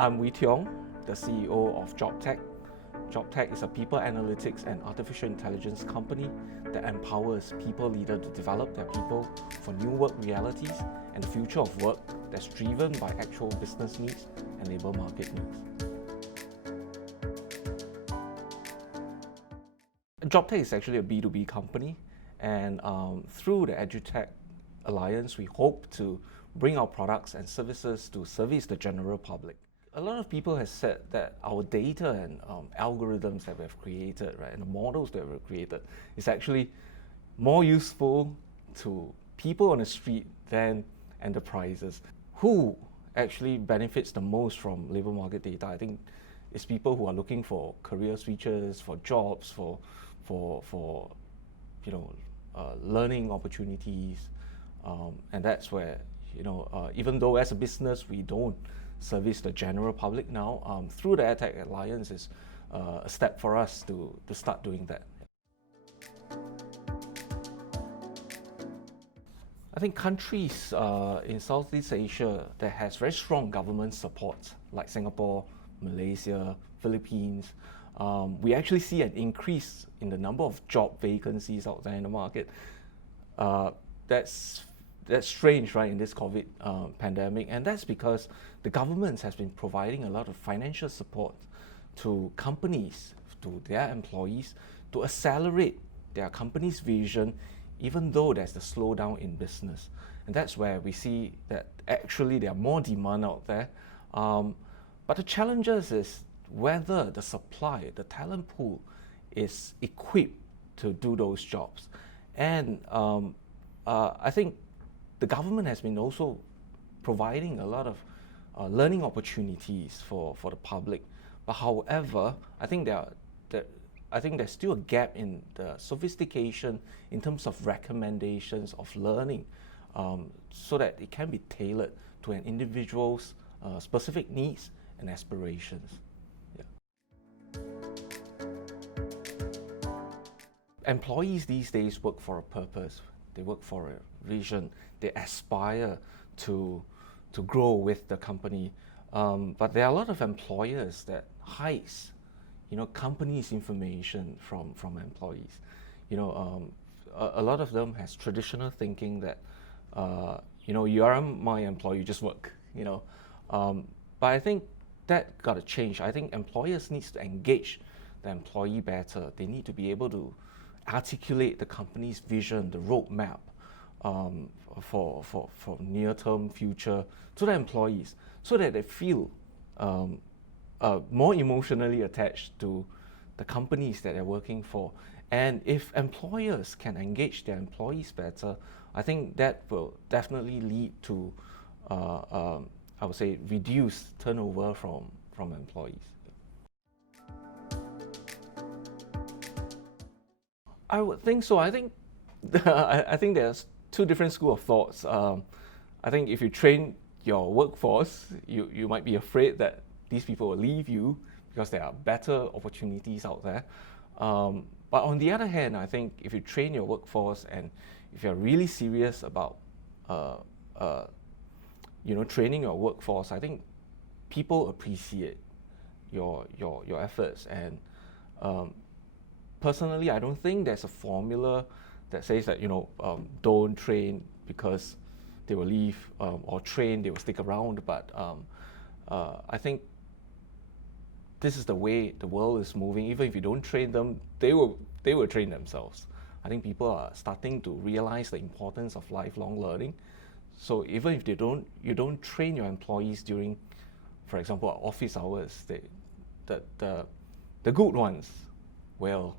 I'm Wee-Tiong, the CEO of JobTech. JobTech is a people analytics and artificial intelligence company that empowers people leaders to develop their people for new work realities and the future of work that's driven by actual business needs and labor market needs. JobTech is actually a B2B company, and through the EduTech Alliance, we hope to bring our products and services to service the general public. A lot of people have said that our data and algorithms that we have created, right, and the models that we've created is actually more useful to people on the street than enterprises. Who actually benefits the most from labor market data? I think it's people who are looking for career switches, for jobs, for learning opportunities, and that's where even though as a business we don't service the general public now, through the EduTech Alliance is a step for us to start doing that. I think countries in Southeast Asia that has very strong government support, like Singapore, Malaysia, Philippines, we actually see an increase in the number of job vacancies out there in the market. That's strange, right, in this COVID pandemic, and that's because the government has been providing a lot of financial support to companies, to their employees, to accelerate their company's vision, even though there's the slowdown in business. And that's where we see that actually there are more demand out there. But the challenges is whether the supply, the talent pool, is equipped to do those jobs. And I think the government has been also providing a lot of learning opportunities for the public. But however, I think there's still a gap in the sophistication in terms of recommendations of learning, so that it can be tailored to an individual's specific needs and aspirations. Yeah. Employees these days work for a purpose. They work for a vision. They aspire to grow with the company. But there are a lot of employers that hides, companies' information from employees. A lot of them has traditional thinking that, you are my employee, you just work. But I think that got to change. I think employers needs to engage the employee better. They need to be able to articulate the company's vision, the roadmap for near-term future to the employees, so that they feel more emotionally attached to the companies that they're working for. And if employers can engage their employees better, I think that will definitely lead to, I would say, reduced turnover from employees. I would think so. I think I think there's two different schools of thoughts. I think if you train your workforce, you might be afraid that these people will leave you because there are better opportunities out there. But on the other hand, I think if you train your workforce and if you're really serious about training your workforce, I think people appreciate your efforts. And personally, I don't think there's a formula that says that don't train because they will leave, or train, they will stick around. But I think this is the way the world is moving. Even if you don't train them, they will train themselves. I think people are starting to realize the importance of lifelong learning. So even if you don't train your employees during, for example, office hours, the good ones will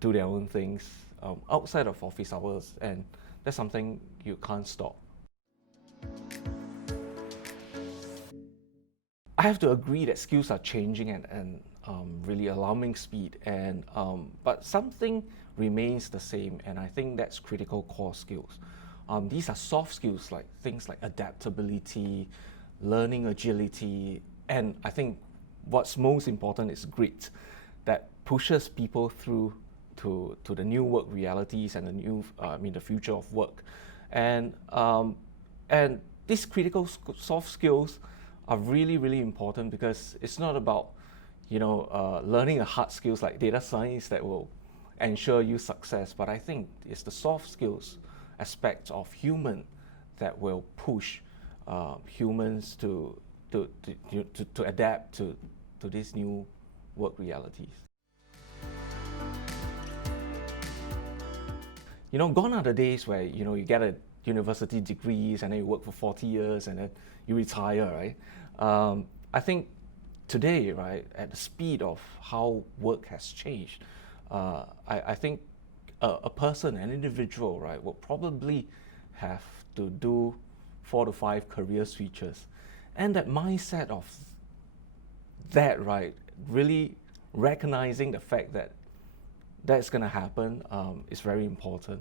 do their own things outside of office hours, and that's something you can't stop. I have to agree that skills are changing and really alarming speed, and but something remains the same, and I think that's critical core skills. These are soft skills, like things like adaptability, learning agility, and I think what's most important is grit, that pushes people through to the new work realities and the future of work. And these critical soft skills are really, really important, because it's not about, learning a hard skills like data science that will ensure you success, but I think it's the soft skills aspect of human that will push humans to adapt to these new work realities. Gone are the days where you get a university degrees and then you work for 40 years and then you retire, right? I think today, right, at the speed of how work has changed, I think a person, an individual, right, will probably have to do 4 to 5 career switches. And that mindset of that, right, really recognizing the fact that that's going to happen is very important.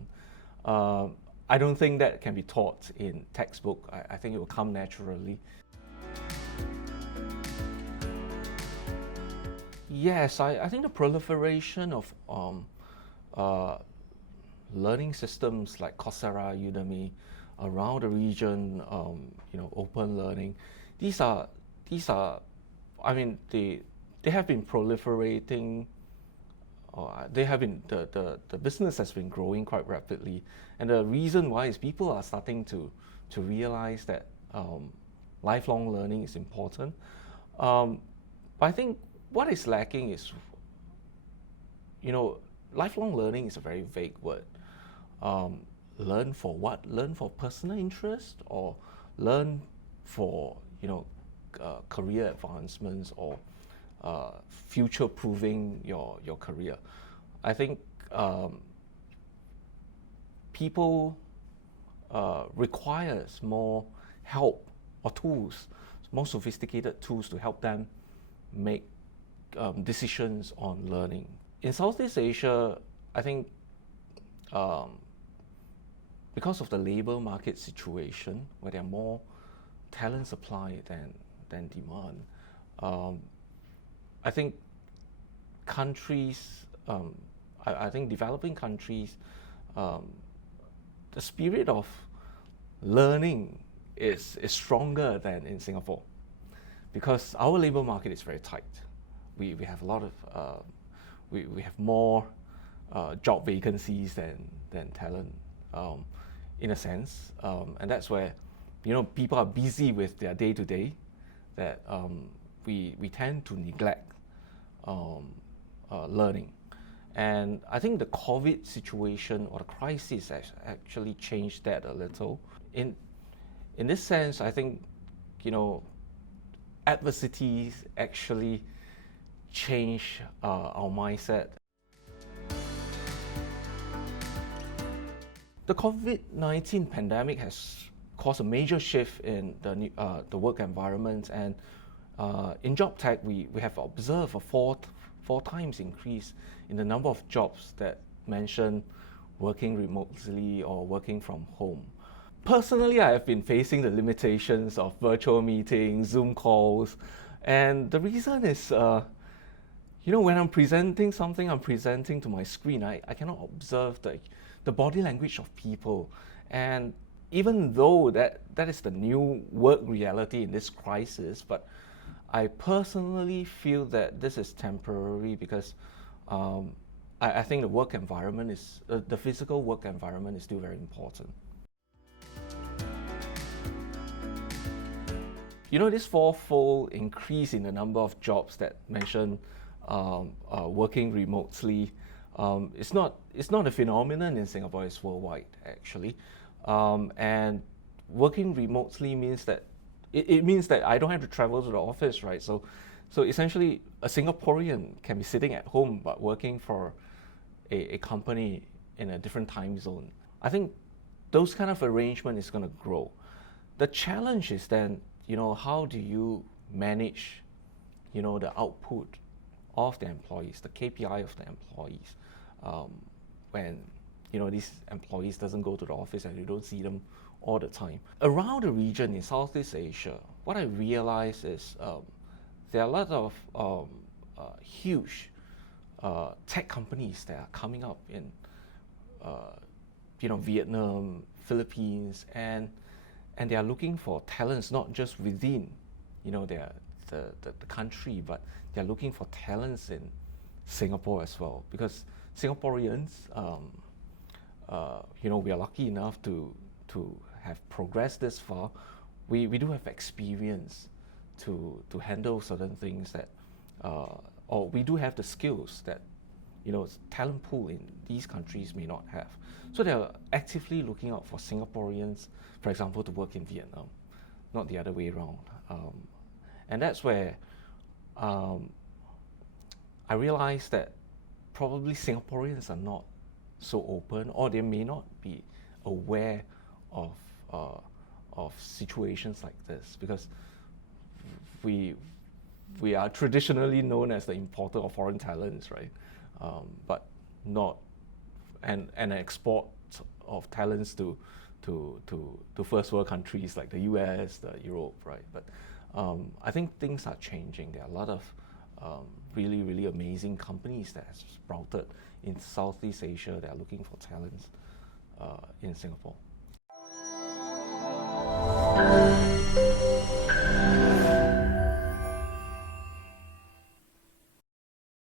I don't think that can be taught in textbook. I think it will come naturally. Yes, I think the proliferation of learning systems like Coursera, Udemy, around the region, open learning, these are, I mean, they have been proliferating. They have been, the business has been growing quite rapidly, and the reason why is people are starting to realize that lifelong learning is important. But I think what is lacking is, lifelong learning is a very vague word. Learn for what? Learn for personal interest, or learn for career advancements, or future-proofing your career. I think people requires more help or tools, more sophisticated tools to help them make decisions on learning. In Southeast Asia, I think because of the labor market situation, where there are more talent supply than demand, I think countries, I think developing countries, the spirit of learning is stronger than in Singapore, because our labor market is very tight. We have a lot of, we have more job vacancies than talent, in a sense, and that's where people are busy with their day-to-day, that we tend to neglect learning. And I think the COVID situation or the crisis has actually changed that a little. In this sense, I think adversities actually change our mindset. The COVID-19 pandemic has caused a major shift in the work environment, and in JobTech, we have observed a four times increase in the number of jobs that mention working remotely or working from home. Personally, I have been facing the limitations of virtual meetings, Zoom calls, and the reason is, when I'm presenting something, I'm presenting to my screen. I cannot observe the body language of people. And even though that is the new work reality in this crisis, but I personally feel that this is temporary, because I think the work environment is, the physical work environment is still very important. This fourfold increase in the number of jobs that mention working remotely, it's not a phenomenon in Singapore, it's worldwide actually. And working remotely means that it means that I don't have to travel to the office, right? So essentially, a Singaporean can be sitting at home but working for a company in a different time zone. I think those kind of arrangement is going to grow. The challenge is then, how do you manage, the output of the employees, the KPI of the employees, when these employees doesn't go to the office and you don't see them all the time. Around the region in Southeast Asia, what I realize is there are a lot of huge tech companies that are coming up in Vietnam, Philippines, and they are looking for talents not just within the country, but they're looking for talents in Singapore as well, because Singaporeans, we are lucky enough to have progressed this far. We do have experience to handle certain things that, or we do have the skills that talent pool in these countries may not have. So they're actively looking out for Singaporeans, for example, to work in Vietnam, not the other way around. And that's where I realized that probably Singaporeans are not so open, or they may not be aware of situations like this, because we are traditionally known as the importer of foreign talents, right? But not an export of talents to first world countries like the US, the Europe, right? But I think things are changing. There are a lot of really, really amazing companies that have sprouted in Southeast Asia that are looking for talents in Singapore.